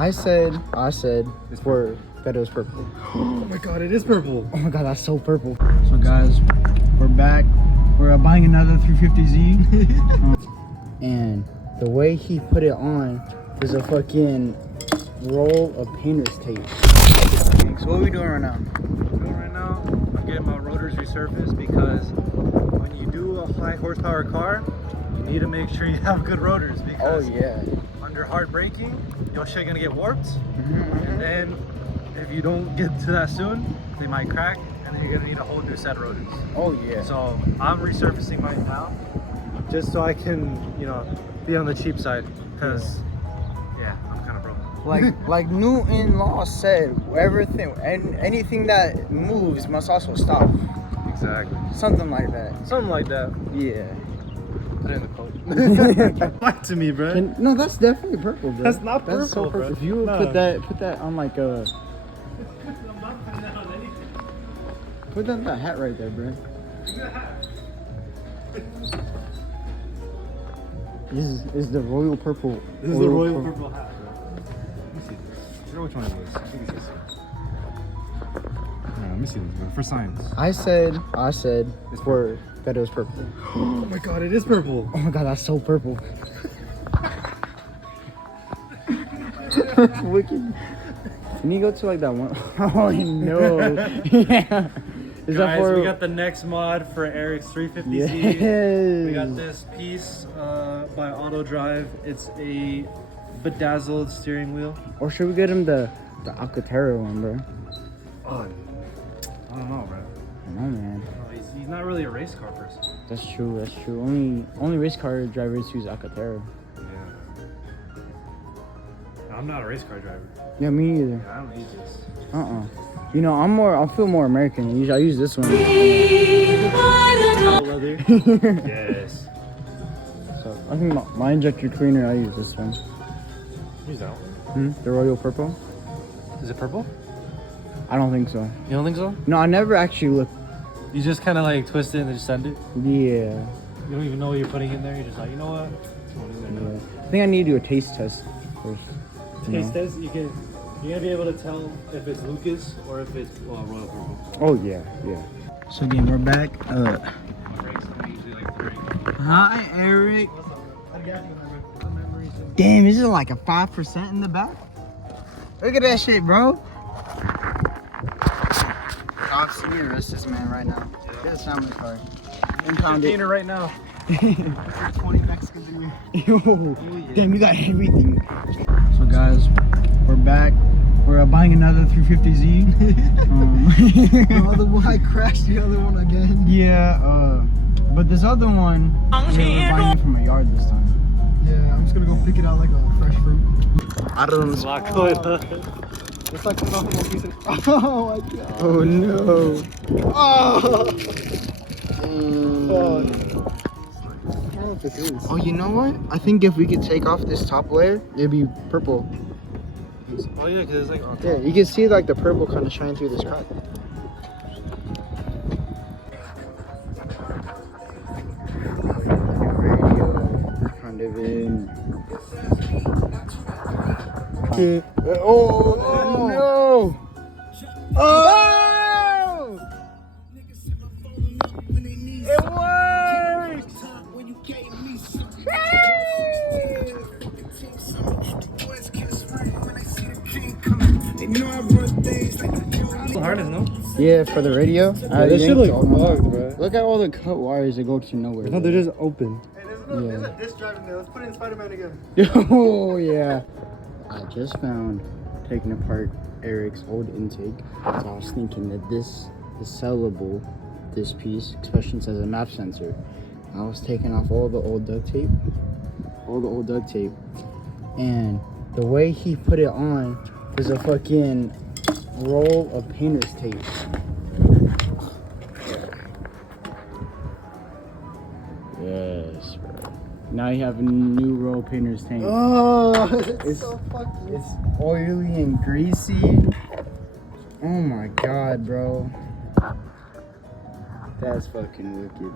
I said for that it was purple. Oh my god, it is purple. Oh my god, that's so purple. So guys, we're back. We're buying another 350Z. And the way he put it on is a fucking roll of painter's tape. So what are we doing right now? I'm getting my rotors resurfaced because when you do a high horsepower car, you need to make sure you have good rotors because under hard braking, your shit gonna get warped, and then if you don't get to that soon, they might crack, and then you're gonna need a whole new set of rotors. Oh yeah. So I'm resurfacing mine now, just so I can, you know, be on the cheap side, because I'm kind of broke. Like Newton law said, everything and anything that moves must also stop. Exactly. Something like that. Something like that. Yeah. Put it in the quote. Back to me, bro. No, that's definitely purple, bro. That's not purple, That's so purple. bro. If you would put that on like a. I'm not putting that on anything. Put that in that hat right there, bro. Give me the hat. This is the royal purple. This is the royal purple hat, bro. Let me see this. I forgot which one it was. I think it's this one. Let me see this, bro. For science. I said for that it was purple. Oh my god, it is purple. Oh my god, that's so purple. Wicked. Can you go to like that one? Oh no. Yeah. Is that Guys, for... we got the next mod for Eric's 350Z. Yes. We got this piece by Auto Drive. It's a bedazzled steering wheel. Or should we get him the Alcantara one, bro? Oh, I don't know, bro. I don't know, man. He's not really a race car person. That's true. That's true. Only race car drivers use Alcantara. Yeah. I'm not a race car driver. Yeah, me neither. Yeah, I don't use this. You know, I feel more American. I use this one. Leather. Yes. So I think my injector cleaner, I use this one. Use that one. The royal purple. Is it purple? I don't think so. You don't think so? No, I never actually looked. You just kind of like twist it and then just send it? Yeah. You don't even know what you're putting in there? You're just like, you know what? I think I need to do a taste test first. Taste test? You're gonna be able to tell if it's Lucas or if it's Royal Purple. Oh yeah. So again, we're back. My brakes are usually like 3. Hi, Eric. Damn, is it like a 5% in the back? Look at that shit, bro. Cops, you need to arrest this man right now. Get a family car. Impound it. Right now. 20 Mexicans in here. Yo, damn, you got everything. So guys, we're back. We're buying another 350Z. The other one, I crashed the other one again. Yeah, but this other one, we're buying it from a yard this time. Yeah, I'm just gonna go pick it out like a fresh fruit. I don't know. There's a lot going on. It's like coming off of one piece of... Oh my god. Oh no. Oh, you know what? I think if we could take off this top layer, it'd be purple. Oh yeah, because it's like on top. Yeah, you can see like the purple kind of shine through this crack. Kind of in. Oh no! Oh! It worked! The harness, no? Yeah, for the radio. This shit look bugged, bro. Look at all the cut wires that go to nowhere. No, they're just open. Hey, there's a disc drive in there. Let's put it in Spider-Man again. Oh yeah. I just found taking apart Eric's old intake. So I was thinking that this is sellable, this piece, especially since it has a map sensor. I was taking off all the old duct tape. And the way he put it on is a fucking roll of painter's tape. Yes, bro. Now you have a new roll of painter's tape. Oh, it's so fucking... It's oily and greasy. Oh my god, bro. That's fucking wicked.